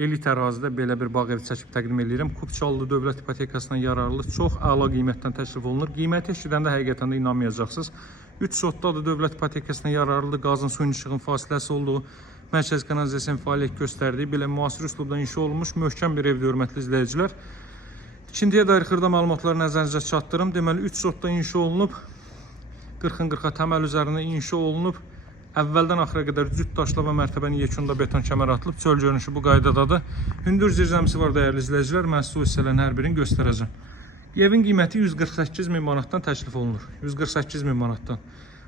elit ərazidə belə bir bağ evi çəkib təqdim edirəm. Kupçalı dövlət ipotekasına yararlı çox əla qiymətdən təklif olunur. Qiyməti eşidəndə həqiqətən də inanmayacaqsınız. 3 sotdadır, dövlət ipotekasına yararlıdır, qazın suyun işığın fasiləsi olduğu, mərkəzi kanalizasiyanın fəaliyyət göstərdiyi, belə müasir üslubda inşa olunmuş möhkəm bir evdir, hörmətli izləyicilər. İkindiyə dair xırda məlumatları nəzərinizə çatdırım. Deməli, 3 sotda inşa olunub, 40-40 təməl üzərində inşa olunub. Əvvəldən axıra qədər cüt daşla və mərtəbənin yekunda beton kəmər atılıb. Çöl görünüşü bu qaydadadır. Hündür zirzəmisi var dəyərli izləyicilər. Mən sizə o hissələrin hər birini göstərəcəm. Evin qiyməti 148 min manatdan təklif olunur. 148 min manatdan.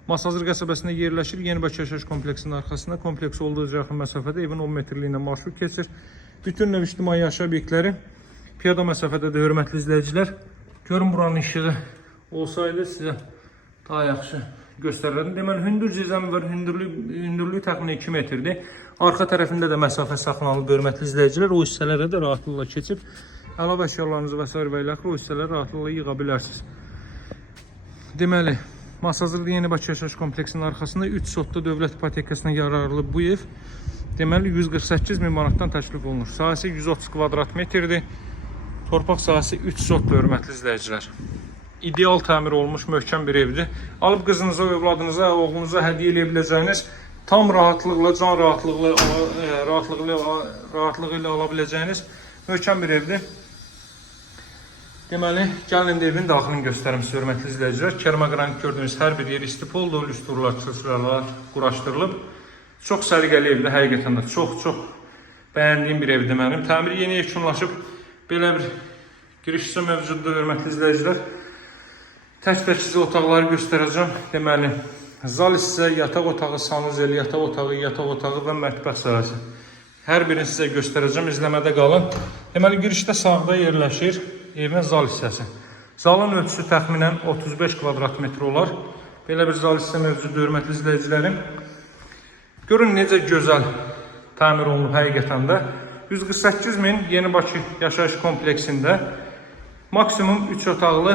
Masazır qəsəbəsində yerləşir. Yenibakı yaşayış kompleksinin arxasında. Kompleks olduğu yaxın məsafədə evin 10 metrliyinə marşrut keçir. Bütün növ ictimai yaşayış obyektləri piyada məsafədədir, hörmətli izləyicilər. Görün buranın işığı olsaydı sizə daha yaxşı göstərirdim. Deməli, hündür zirzəmi var, hündürlüyü təxminən 2 metrdir. Arxa tərəfində də məsafə saxlanılıb, hörmətli izləyicilər. O hissələrə də rahatlıqla keçib, əlavə əşyalarınızı və s. və ilə o hissələrə rahatlıqla yığa bilərsiniz. Deməli, Masazırda Yenibakı yaşayış kompleksinin arxasında 3 sotda dövlət ipotekasına yararlı bu ev deməli 148 min manatdan təklif olunur. Sahəsi 130 kvadrat metrdir. Torpaq sahəsi 3 sotdur, hörmətli izləyicilər. İdeal təmir olmuş möhkəm bir evdir. Alıb qızınıza, övladınıza, oğlunuza hədiyyə edə biləcəyiniz, tam rahatlıqla, can rahatlığı ilə ala biləcəyiniz möhkəm bir evdir. Deməli, gəlin indi evin daxilini göstərim sizə, hörmətli izləyicilər. Kermaqranit gördüyünüz hər bir yer istipoldur, lüstrlar, çırçırlar quraşdırılıb. Çox səliqəli evdir, həqiqətən də çox bəyəndiyim bir evdir mənim. Təmir yeni yekunlaşıb, belə bir girişçi mövcuddur, hörmətli izləyicilər. Tək-tək sizə otaqları göstərəcəm. Deməli, zal isə yataq otağı, sanuzel, yataq otağı və mətbəx sahəsi. Hər birini sizə göstərəcəm, izləmədə qalın. Deməli, girişdə sağda yerləşir evin zal hissəsi. Zalın ölçüsü təxminən 35 kvadrat metr olar. Belə bir zal hissə mövcuddur, hörmətli izləyicilərim. Görün necə gözəl təmir olunub həqiqətən də. 148 min Yenibakı yaşayış kompleksində maksimum 3 otaqlı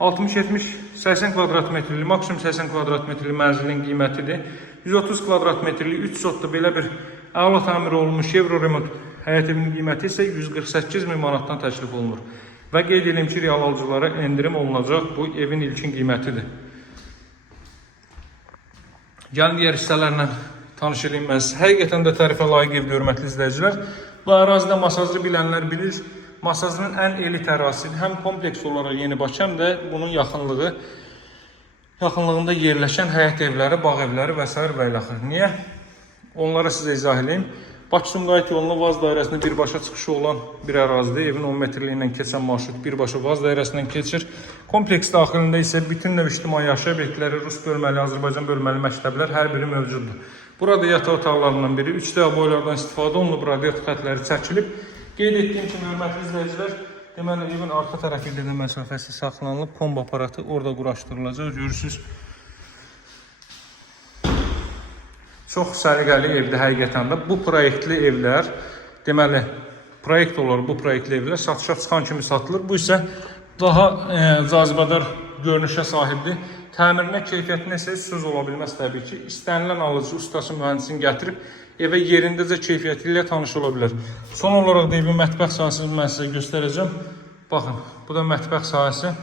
60-70-80 kvadrat metrli, maksimum 80 kvadrat metrli mənzilin qiymətidir. 130 kvadrat metrli 3 sotda belə bir əla təmir olunmuş Euro remont həyət evinin qiyməti isə 148 min manatdan təklif olunur. Və qeyd edeyim ki, real alıcılara endirim olunacaq, bu evin ilkin qiymətidir. Gəlin digər hissələrlə tanış edeyim mən sizə. Həqiqətən də tərifə layiq evdir, hörmətli izləyicilər. Bu ərazidə Masazırı bilənlər bilir. Masazırın ən elit ərazisidir. Həm kompleks olaraq Yenibakı, həm də bunun yaxınlığında yerləşən həyət evləri, bağ evləri və s. və ilə. Niyə? Onlara sizə izah edeyim. Bakı-Sumqayıt yoluna Vaz dairəsində birbaşa çıxışı olan bir ərazidir. Evin 10 metrliyindən keçən marşrut birbaşa Vaz dairəsindən keçir. Kompleks daxilində isə bütün növ ictimai yaşayış obyektləri, Rus bölməli, Azərbaycan bölməli məktəblər hər biri mövcuddur. Burada yataq otaqlarından biri, 3D boylardan istifadə olunub, radiator xətləri çəkilib. Qeyd etdiyim kimi, hörmətli izləyicilər, deməli, evin arxa tərəfində də məsafəsi saxlanılıb, kombo aparatı orada quraşdırılacaq, görürsünüz. Çox səliqəli evdir həqiqətən də. Bu proyektli evlər, deməli, proyekt olur, bu proyektli evlər satışa çıxan kimi satılır. Bu isə daha cazibədar görünüşə sahibdir. Təmirinə, keyfiyyətinə isə söz ola bilməz təbii ki. İstənilən alıcı, ustası, mühəndisini gətirib evə yerindəcə keyfiyyəti ilə tanış ola bilər. Son olaraq da evin mətbəx sahəsini mən sizə göstərəcəm. Baxın, bu da mətbəx sahəsi.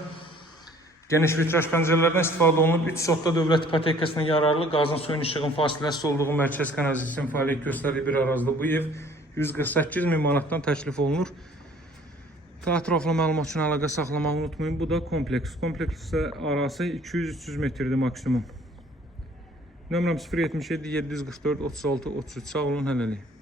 Geniş vitraj pəncərələrdən istifadə olunub. 3 sotda dövlət ipotekasına yararlı, qazın suyun işığın fasiləsi olduğu, mərkəzi kanalizasiyanın fəaliyyət göstərdiyi bir ərazidə bu ev 148 min manatdan təklif olunur. Daha ətraflı məlumat üçün əlaqə saxlamağı unutmayın. Bu da kompleks. Kompleks arası 200-300 metrdir maksimum. Nömrəm 077 744 36 33. Sağ olun, hələlik.